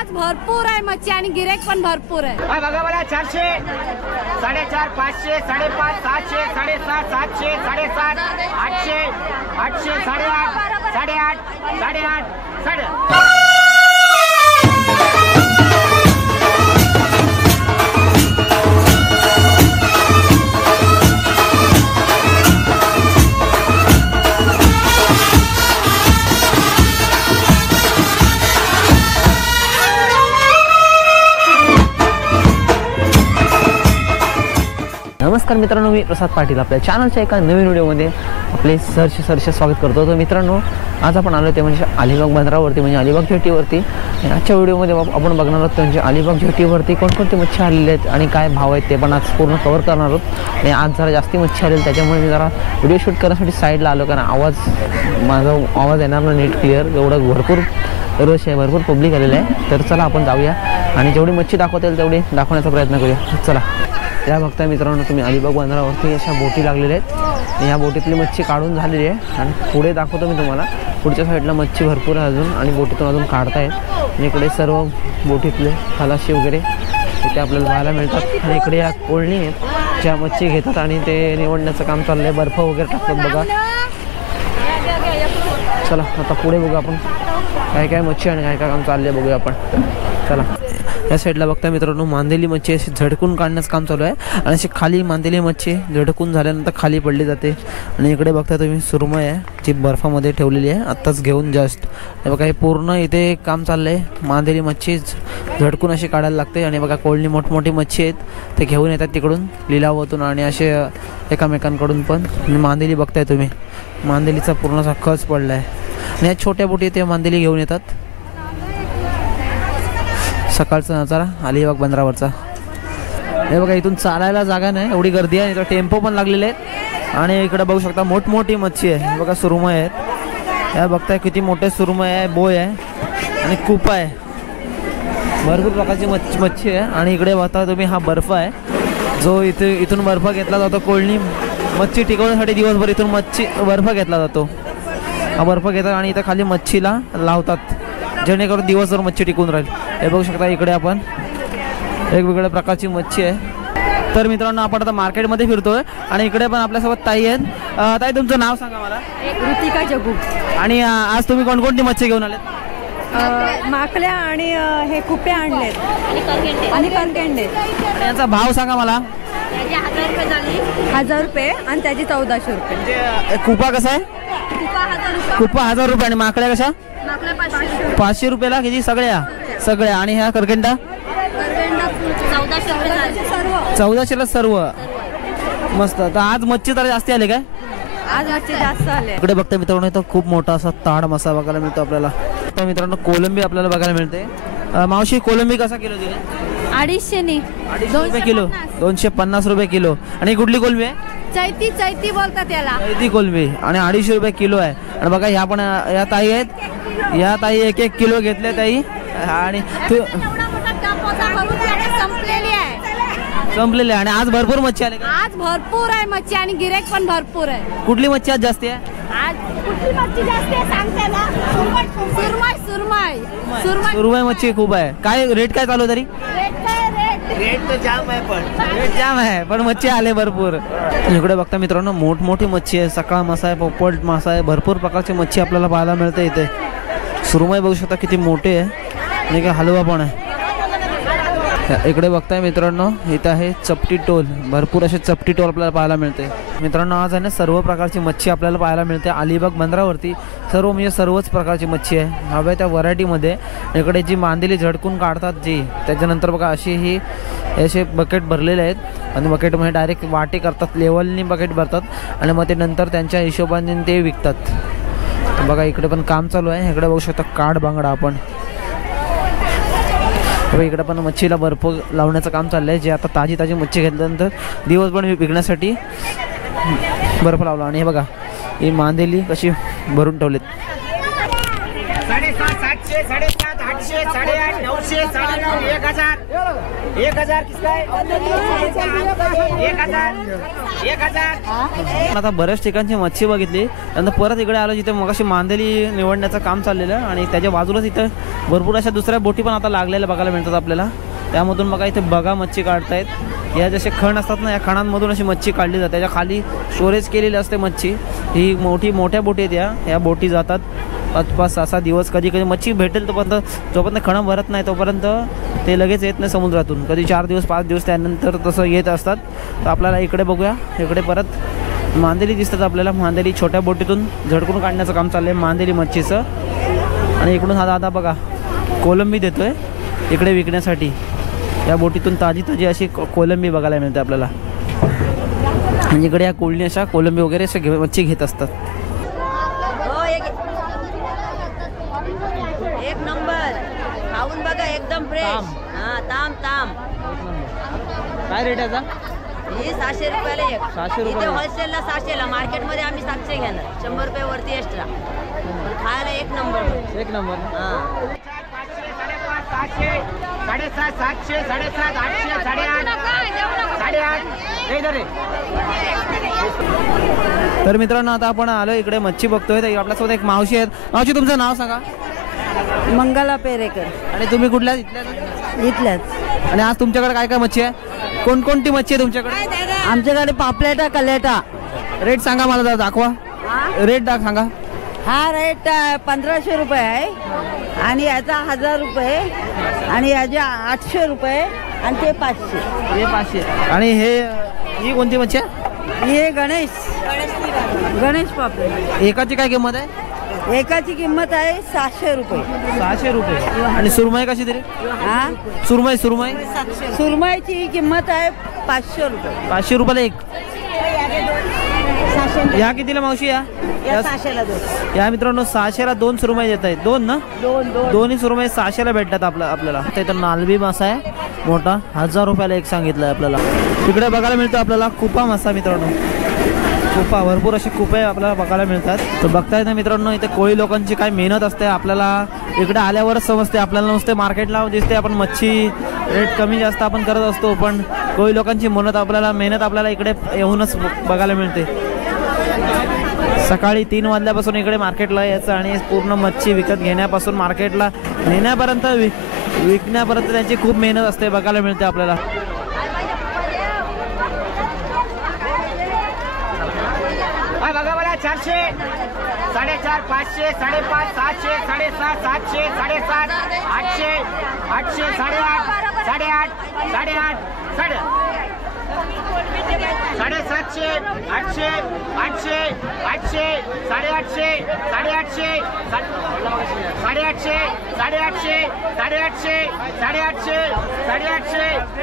आज भरपूर आहे मच्छी आणि गिरेक पण भरपूर आहे। बघा मला 400, 450, 500, 550, 700, 750, 700, 750, 800, 800, 850, 850, 850, 850। नमस्कार मित्रांनो, मी प्रसाद पाटील आपल्या चॅनलच्या एका नवीन व्हिडिओमध्ये आपले सहर्ष स्वागत करतो। तर मित्रांनो, आज आपण आलो ते म्हणजे अलिबाग बंदरावरती, म्हणजे अलिबाग जेटीवरती। आणि आजच्या व्हिडिओमध्ये आपण बघणार आहोत म्हणजे अलिबाग जेटीवरती कोणकोणती मच्छी आलेली आहेत आणि काय भाव आहेत ते पण आज पूर्ण कव्हर करणार आहोत। आणि आज जरा जास्ती मच्छी आलेली, त्याच्यामुळे मी जरा व्हिडिओ शूट करण्यासाठी साईडला आलो, कारण माझा आवाज येणार ना नीट क्लिअर, एवढं भरपूर रश आहे, भरपूर पब्लिक आलेलं आहे। तर चला आपण जाऊया आणि जेवढी मच्छी दाखवता येईल तेवढी दाखवण्याचा प्रयत्न करूया। चला, या बघताय मित्रांनो तुम्ही अलिबाग बंदरावरती अशा बोटी लागलेल्या आहेत। या बोटीतली मच्छी काढून झालेली आहे आणि पुढे दाखवतो मी तुम्हाला। पुढच्या साईडला मच्छी भरपूर आहे अजून आणि बोटीतून अजून काढतायत। आणि इकडे सर्व बोटीतले खलाशी वगैरे इथे आपल्याला पाहायला मिळतात। आणि इकडे या कोळणी आहेत ज्या मच्छी घेतात आणि ते निवडण्याचं काम चाललं आहे, बर्फ वगैरे टाकतात बघा। चला आता पुढे बघू आपण काय काय मच्छी आणि काय काय काम चाललं आहे बघूया आपण। चला, या साईडला बघता मित्रांनो मांदेली मच्छी अशी झडकून काढण्याचं काम चालू आहे आणि अशी खाली मांदेली मच्छी झडकून झाल्यानंतर खाली पडली जाते। आणि इकडे बघता तुम्ही सुरमई आहे जी बर्फामध्ये ठेवलेली आहे, आत्ताच घेऊन जस्ट। हे बघा, हे पूर्ण इथे काम चाललं आहे, मांदेली मच्छी झडकून अशी काढायला लागते। आणि बघा कोळणी मोठमोठी मच्छी आहेत ते घेऊन येतात तिकडून लिलावातून आणि असे एकामेकांकडून पण। मांदेली बघताय तुम्ही, मांदेलीचा पूर्णचा खच पडला आहे आणि या छोट्या बोटी ते मांदेली घेऊन येतात। सकाळचा नजारा अलिबाग बंदरावरचा। हे बघा, इथून चालायला जागा नाही, एवढी गर्दी आहे। इथं टेम्पो पण लागलेले आहेत आणि इकडे बघू शकता मोठमोठी मच्छी आहे। बघा सुरमई आहेत, या बघताय किती मोठे सुरमई आहे, बोय आहे आणि खूप आहे, भरपूर प्रकारची मच्छी आहे। आणि इकडे बघता तुम्ही हा बर्फ आहे जो इथून बर्फ घेतला जातो, कोळणी मच्छी टिकवण्यासाठी दिवसभर इथून बर्फ घेतला जातो। हा बर्फ घेतात आणि इथं खाली मच्छीला लावतात जेणेकरून दिवसभर मच्छी टिकून राहील। हे बघू शकता इकडे आपण वेगवेगळ्या प्रकारची मच्छी आहे। तर मित्रांनो, आपण आता मार्केटमध्ये फिरतोय आणि इकडे पण आपल्यासोबत ताई आहेत। ताई, तुमचं नाव सांगा मला। ऋतिका जगू। आणि आज तुम्ही कोणकोणती मच्छी घेऊन आलेत? माकल्या आणि हे कुपे आणलेत आणि करकेंडे। आणि याचा भाव सांगा मला। 1000 रुपये आणि त्याची 1400 रुपये। म्हणजे कुपा कसा आहे? कुपा 1000 रुपये आणि माकड्या कशा? 500 रुपयाला किती? सगळ्या। आणि ह्या करकेंडा 1400ला सर्व। मस्त। तर आज मच्छी तर जास्ती आले काय? आज मच्छी जास्त आले। इकडे बघता मित्रांनो, इथं खूप मोठा असा ताड मासा बघायला मिळतो आपल्याला। तर मित्रांनो, कोलंबी आपल्याला बघायला मिळते। मावशी, कोलंबी कसा किलो दिली? 250 रुपये किलो, 250 रुपये किलो। आणि कुठली कोलंबी आहे? चैती बोलतात त्याला, चैती कोलंबी। आणि 250 रुपये किलो आहे। आणि बघा, ह्या पण या ताई आहेत, या ताई 1-1 किलो घेतले ताई। आणि संपलेली आहे। आणि आज भरपूर मच्छी आले का? आज भरपूर आहे मच्छी आणि गिरेक पण भरपूर आहे। कुठली मच्छी आज जास्ती आहे? आज कुठली मच्छी जास्त आहे सांगते ना? सुरमई मच्छी खूप आहे। काय रेट काय चालू तरी? रेट तर जाम आहे, रेट जाम आहे पण मच्छी आले भरपूर। इकडे बघता मित्रांनो, मोठमोठी मच्छी आहे, सकाळ मासा आहे, पोपट मासा आहे, भरपूर प्रकारची मच्छी आपल्याला पाहायला मिळते इथे। सुरमई बघू शकता किती मोठे आहे आणि काय हलवा पण आहे। इकडे बघताय मित्रांनो, इथं आहे चपटी टोल, भरपूर असे चपटी टोल आपल्याला पाहायला मिळते। मित्रांनो, आज आहे ना सर्व प्रकारची मच्छी आपल्याला पाहायला मिळते अलिबाग बंदरावरती। म्हणजे सर्वच प्रकारची मच्छी आहे हव्या त्या व्हरायटीमध्ये। इकडे जी मांदेली झडकून काढतात जी, त्याच्यानंतर बघा अशी असे बकेट भरलेले आहेत आणि बकेटमध्ये डायरेक्ट वाटे करतात, लेवलनी बकेट भरतात आणि मग ते नंतर त्यांच्या हिशोबाने ते विकतात। बघा इकडे पण काम चालू आहे। इकडे बघू शकता काठ बांगडा आपण। इकडे पण मच्छीला बर्फ लावण्याचं काम चाललंय, जे आता ताजी मच्छी घेतल्यानंतर दिवसभर विकण्यासाठी बर्फ लावला। आणि हे बघा, ही मांदेली कशी भरून ठेवलेत। 750, 750, 750, 800 850 900 900 1000 1000 किसका है 1000 आता बऱ्याच ठिकाणची मच्छी बघितली, त्यानंतर परत इकडे आलो जिथे मगाशी मांदेली निवडण्याचं काम चाललेलं आणि त्याच्या बाजूलाच इथं भरपूर अशा दुसऱ्या बोटी पण आता लागलेल्या बघायला मिळतात आपल्याला. त्यामधून बघा इथे बघा मच्छी काढतायत. या जसे खण असतात ना, या खणांमधून अशी मच्छी काढली जाते. त्याच्या खाली स्टोरेज केलेली असते मच्छी. ही मोठ्या बोटी आहेत. या बोटी जातात 5-5 6-6 दिवस. कधी कधी मच्छी भेटेल तोपर्यंत जोपर्यंत खणं भरत नाही तोपर्यंत ते लगेच येत नाही समुद्रातून. कधी 4 दिवस 5 दिवस त्यानंतर तसं येत असतात. तर आपल्याला इकडे बघूया, इकडे परत मांदेली दिसतात आपल्याला. मांदेली छोट्या बोटीतून झडकून काढण्याचं काम चाललं आहे मांदेली मच्छीचं. आणि इकडून हा दादा बघा कोलंबी देतोय इकडे विकण्यासाठी. या बोटीतून ताजी अशी कोलंबी बघायला मिळते आपल्याला. म्हणजे इकडे या कोळणी अशा कोलंबी वगैरे अशा मच्छी घेत असतात. एक नंबर खाऊन बघा, एकदम फ्रेश. ताम काय रेट याचा? ही 600 रुपयाला एक. 600 रुपये. इथे होलसेलला 600ला, मार्केटमध्ये आम्ही 700 घेणार. 100 रुपये वरती एक्स्ट्रा. खायला एक नंबर. एक नंबर. 500 750 700 750 800 8.5 तर मित्रांनो आता आपण आलो इकडे मच्छी बघतोय. तर आपल्यासोबत एक मावशी आहेत. मावशी तुमचं नाव सांगा. मंगला पेरेकर. आणि तुम्ही कुठल्या इथल्याच. आणि आज तुमच्याकडे काय काय मच्छी आहे? कोणकोणती मच्छी आहे तुमच्याकडे? आमच्याकडे पापलेटा कलेटा. रेट सांगा मला जरा, दाखवा रेट सांगा. हा रेट 1500 रुपये आहे आणि याचा 1000 रुपये आणि याचा 800 रुपये आणि ते 500. हे 500. आणि ही कोणती मच्छी आहे? हे गणेश पापलेट. एकाची काय किंमत आहे? एकाची किंमत आहे 600 रुपये. 600 रुपये. आणि सुरमई कशी तरी? हा सुरमई सुरमईची किंमत आहे 500 रुपये. 500 रुपयाला एक. या कितीला मावशी? या 600ला 2. या मित्रांनो 600ला 2 सुरमई देत आहेत. 2 ना? दोन्ही सुरमई 600ला भेटतात आपल्याला. तर नालबी मासा आहे मोठा, 1000 रुपयाला एक सांगितलं आपल्याला. तिकडे बघायला मिळतो आपल्याला कुपा मासा मित्रांनो. कुपा भरपूर अशी कुपे आपल्याला बघायला मिळतात. तर बघतायत ना मित्रांनो, इथे कोळी लोकांची काय मेहनत असते आपल्याला इकडे आल्यावरच समजते. आपल्याला नुसते मार्केटला दिसते आपण मच्छी रेट कमी जास्त आपण करत असतो, पण कोळी लोकांची मेहनत आपल्याला इकडे येऊनच बघायला मिळते. सकाळी 3 वाजल्यापासून इकडे मार्केटला यायचं आणि पूर्ण मच्छी विकत घेण्यापासून मार्केटला नेण्यापर्यंत विकण्यापर्यंत त्यांची खूप मेहनत असते बघायला मिळते आपल्याला. बघा मला 400 450 500 550 700 750 700 750 800 800 8.5 8.5 750 800 800 800 800 850 800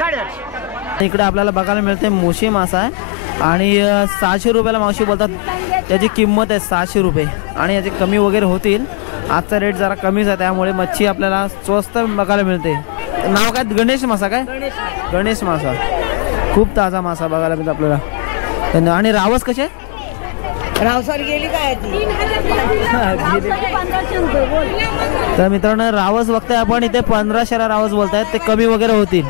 800 इकडे आपल्याला बघायला मिळते मोशी मासा आहे आणि 600 रुपयाला मावशी बोलतात. त्याची किंमत आहे 600 रुपये आणि याचे कमी वगैरे होतील. आजचा रेट जरा कमीच आहे त्यामुळे मच्छी आपल्याला स्वस्त बघायला मिळते. नाव काय? गणेश मासा. काय? गणेश मासा. खूप ताजा मासा बघायला मिळतो आपल्याला. आणि रावस कसे? रावसार गेली काय ती? तर मित्रांनो रावस बघताय आपण इथे 1500ला रावस बोलतायत. ते कमी वगैरे होतील.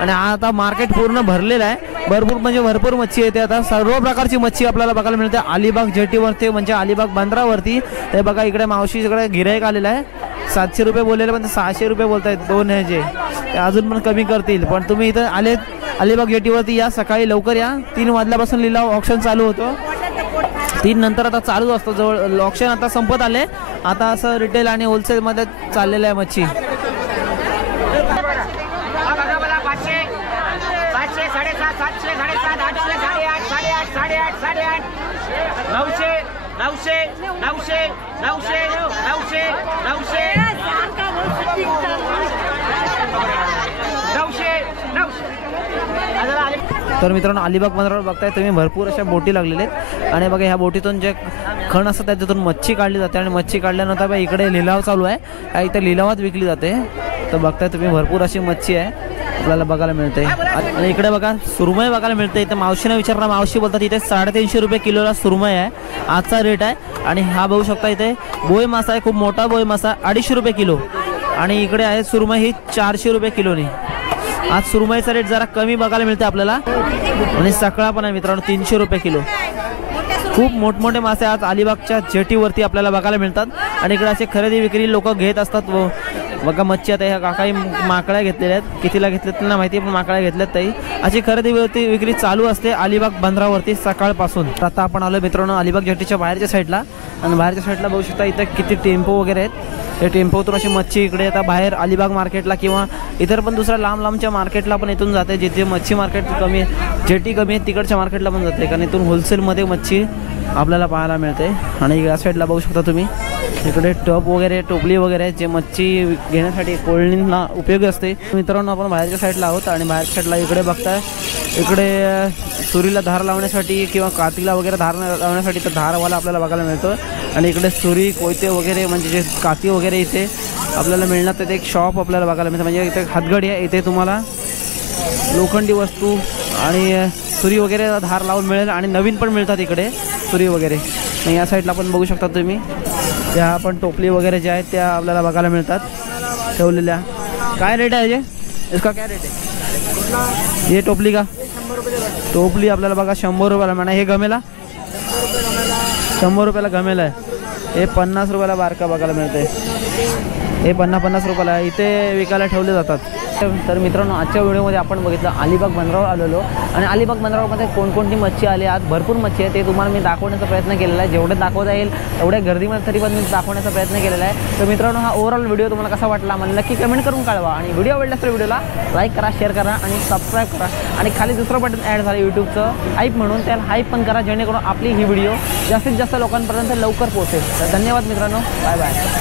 आणि आता मार्केट पूर्ण भरलेलं आहे. भरपूर मच्छी येते. आता सर्व प्रकारची मच्छी आपल्याला बघायला मिळते अलिबाग जेटीवरती, म्हणजे अलिबाग बंदरावरती. हे बघा इकडे मावशीकडे गिऱ्हाईक आलेलं आहे. 700 रुपये बोललेले पण 600 रुपये बोलतायत. 2 ह्याचे ते अजून पण कमी करतील. पण तुम्ही इथं आलेत अलिबाग जेटीवरती या, सकाळी लवकर या. 3 वाजल्यापासून लिलाव ऑप्शन चालू होतो. 3 नंतर आता चालूच असतो. जवळ ऑप्शन आता संपत आले. आता असं रिटेल आणि होलसेलमध्ये चाललेलं आहे मच्छी. 900 तर मित्रांनो अलिबाग बंदरावर बघताय तुम्ही भरपूर अशा बोटी लागलेल्या आहेत. आणि बघा ह्या बोटीतून जे खण असतात त्याच्यातून मच्छी काढली जाते आणि मच्छी काढल्यानंतर बघा इकडे लिलाव चालू आहे. इथे लिलावात विकली जाते. तर बघताय तुम्ही भरपूर अशी मच्छी आहे आपल्याला बघायला मिळते. आणि इकडे बघा सुरमई बघायला मिळते. इथे मावशीने विचारला, मावशी बोलतात इथे 350 रुपये किलोला सुरमई आहे आजचा रेट आहे. आणि हा बघू शकता इथे बोई मासा आहे, खूप मोठा बोई मासा 250 रुपये किलो. आणि इकडे आहे सुरमई, ही 400 रुपये किलोनी. आज सुरमईचा रेट जरा कमी बघायला मिळते आपल्याला. आणि सकाळा पण आहे मित्रांनो 300 रुपये किलो. खूप मोठमोठे मासे आज अलिबागच्या जेटीवरती आपल्याला बघायला मिळतात. आणि इकडे असे खरेदी विक्री लोक घेत असतात. व बघा मच्छी आता ह्या काकाही माकड्या घेतलेल्या आहेत, कितीला घेतल्यात त्यांना माहिती आहे, पण माकड्या घेतल्यात ताई. अशी खरेदी विक्री चालू असते अलिबाग बंदरावरती सकाळपासून. आता आपण आलो मित्रांनो अलिबाग जेटीच्या बाहेरच्या साईडला. आणि बाहेरच्या साईडला बघू शकता इथं किती टेम्पो वगैरे आहेत. हे टेम्पोतून अशी मच्छी इकडे आता बाहेर अलिबाग मार्केटला किंवा इतर पण दुसऱ्या लांब लांबच्या मार्केटला पण इथून जाते. जिथे मच्छी मार्केट कमी आहे, जेटी कमी आहे, तिकडच्या मार्केटला पण जाते. कारण इथून होलसेलमध्ये मच्छी आपल्याला पाहायला मिळते. आणि या साईडला बघू शकता तुम्ही इकडे टप वगैरे, टोपली वगैरे जे मच्छी घेण्यासाठी कोळणींना उपयोगी असते. मित्रांनो आपण बाहेरच्या साईडला आहोत. आणि बाहेरच्या साईडला इकडे बघताय, इकडे सुरीला धार लावण्यासाठी किंवा कातीला वगैरे धार लावण्यासाठी तर धारवाला आपल्याला बघायला मिळतो. आणि इकडे सुरी, कोयते वगैरे म्हणजे जे काती वगैरे इथे आपल्याला मिळणार. तिथे एक शॉप आपल्याला बघायला मिळतं. म्हणजे इथे हातगडी आहे, इथे तुम्हाला लोखंडी वस्तू आणि सुरी वगैरे धार लावून मिळेल. आणि नवीन पण मिळतात इकडे सुरी वगैरे. आणि या साईडला पण बघू शकता तुम्ही त्या पण टोपली वगैरे ज्या आहेत त्या आपल्याला बघायला मिळतात ठेवलेल्या. काय रेट आहे जे इसका, काय रेट आहे? ये टोपली का? टोपली आपल्याला बघा 100 रुपयाला म्हणा. हे गमेला 100 रुपयाला गमेला आहे. हे 50 रुपयाला बारका बघायला मिळते. हे 50 रुपयाला इथे विकायला ठेवले जातात. तर मित्रांनो आजच्या व्हिडिओमध्ये आपण बघितलं अलिबाग बंदरावर आलेलो. आणि अलिबाग बंदरावरमध्ये कोणकोणती मच्छी आली, आज भरपूर मच्छी आहे, ते तुम्हाला मी दाखवण्याचा प्रयत्न केलेला आहे. जेवढे दाखवता येईल तेवढ्या गर्दीमध्ये तरी पण मी दाखवण्याचा प्रयत्न केलेला आहे. तर मित्रांनो हा ओव्हरऑल व्हिडिओ तुम्हाला कसा वाटला मला नक्की कमेंट करून कळवा. आणि व्हिडिओ आवडल्यास तर व्हिडिओला लाईक करा, शेअर करा आणि सबस्क्राईब करा. आणि खाली दुसरं बटन ॲड झालं यूट्यूबचं हाईप म्हणून, त्याला हाईप पण करा जेणेकरून आपली ही व्हिडिओ जास्तीत जास्त लोकांपर्यंत लवकर पोहोचेल. तर धन्यवाद मित्रांनो, बाय बाय.